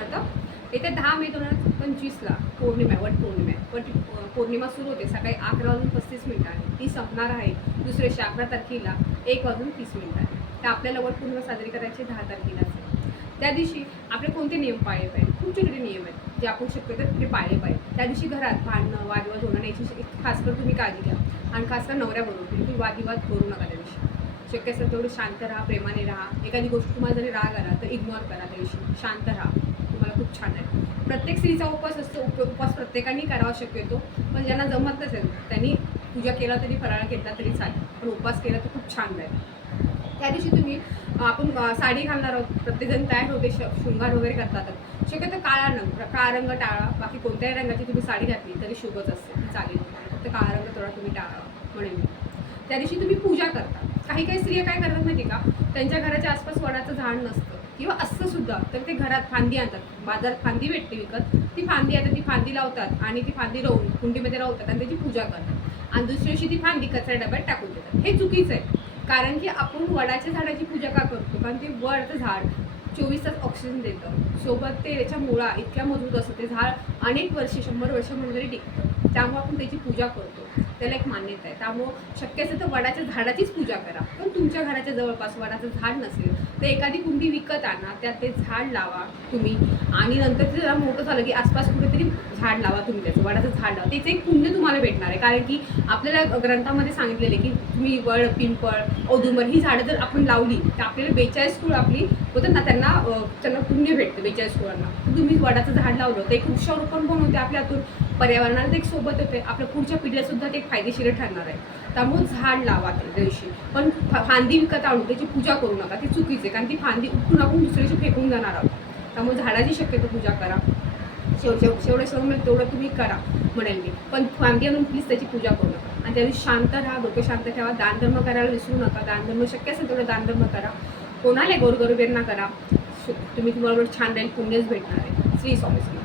आता येत्या 10 मे 2025ला पौर्णिमा आहे, वट पौर्णिमा आहे. पौर्णिमा सुरू होते सकाळी 11:35 ती संपणार आहे दुसऱ्या 11 तारखेला 1:30 तर आपल्याला वट पौर्णिमा साजरी करायची 10 तारखेला असेल. त्या दिवशी आपले कोणते नियम पाळले पाहिजे? खूप छोटे नियम आहेत जे आपण शक्यतो ते पाळले पाहिजे. त्या दिवशी घरात भांडणं वादविवाद होणार नाही याची खासकर तुम्ही काळजी घ्या. आणि खासकर नवऱ्याबरोबर तुम्ही वादविवाद करू नका त्या दिवशी. शक्य असेल तेवढं शांत राहा, प्रेमाने राहा. एखादी गोष्ट तुम्हाला जरी राग आला तर इग्नोर करा त्या दिवशी, शांत राहा. तुम्हाला खूप छान आहे. प्रत्येक स्त्रीचा उपवास असतो, उपवास प्रत्येकाने करावा शक्यतो. पण ज्यांना जमत नसेल त्यांनी पूजा केला तरी, फराळ घेतला तरी चालेल, पण उपवास केला तर खूप छान राहील. त्या दिवशी तुम्ही आपण साडी घालणार आहोत, प्रत्येकजण तयार होते, शृंगार वगैरे करतात. शक्यतो काळा रंग टाळा. बाकी कोणत्याही रंगाची तुम्ही साडी घातली तरी शुभच असते, ती चालेल. फक्त काळा रंग थोडा तुम्ही टाळा म्हणेन मी. त्या दिवशी तुम्ही पूजा करता. काही स्त्रिया काय करतात माहिती का, त्यांच्या घराच्या आसपास वडाचं झाड नसतं किंवा असतं सुद्धा तर ते घरात फांदी आणतात. बाजारात फांदी भेटते विकत, ती फांदी आणतात, ती फांदी लावतात आणि ती फांदी रोवून कुंडीमध्ये लावतात आणि त्याची पूजा करतात. आणि दुसऱ्या दिवशी ती फांदी कचरा डब्यात टाकून देतात. हे चुकीचं आहे. कारण की आपण वडाच्या झाडाची पूजा का करतो? कारण ते वडाचं झाड 24 तास ऑक्सिजन देतं. सोबत ते त्याच्या मुळा इतक्या मजबूत असतं, ते झाड अनेक वर्षे 100 वर्ष म्हणून तरी टिकतं. त्यामुळे आपण त्याची पूजा करतो, त्याला एक मान्यता आहे. त्यामुळं शक्य असेल तर वडाच्या झाडाचीच पूजा करा. पण तुमच्या घराच्या जवळपास वडाचं झाड नसेल तर एखादी कुंडी विकत आणा, त्यात ते झाड लावा तुम्ही. आणि नंतर ते जरा मोठं झालं की आसपास कुठेतरी झाड लावा तुम्ही, त्याचं वडाचं झाड लावा. त्याचं एक पुण्य तुम्हाला भेटणार आहे. कारण की आपल्याला ग्रंथामध्ये सांगितलेलं आहे की तुम्ही वड, पिंपळ, औदुंबर ही झाडं जर आपण लावली तर आपल्याला 42 कुळ आपली होतात ना, त्यांना पुण्य भेटतं 42 कुळांना. तुम्ही वडाचं झाड लावलं तर एक वृक्षारोपण पण होते आपल्यातून, पर्यावरणाला एक सोबत होते, आपल्या पुढच्या पिढीला सुद्धा ते फायदेशीर ठरणार आहे. त्यामुळे झाड लावा त्या दिवशी. पण फांदी विकत आणून त्याची पूजा करू नका, ती चुकीचे आहे. कारण ती फांदी उपटून आपण दुसऱ्या दिवशी फेकून जाणार आहोत. त्यामुळे झाडाची शक्यतो पूजा करा. शेवढं तेवढं तुम्ही करा म्हणेल मी. पण फांदी आणून प्लीज त्याची पूजा करू नका. आणि त्या दिवशी शांत राहा, डोकं शांत ठेवा. दानधर्म करायला विसरू नका. दानधर्म शक्य असेल तेवढं दानधर्म करा. कोणाला गोरगरिबांना करा. तुम्हाला छान राहील, पुण्यच भेटणार आहे. श्री स्वामी समर्थ.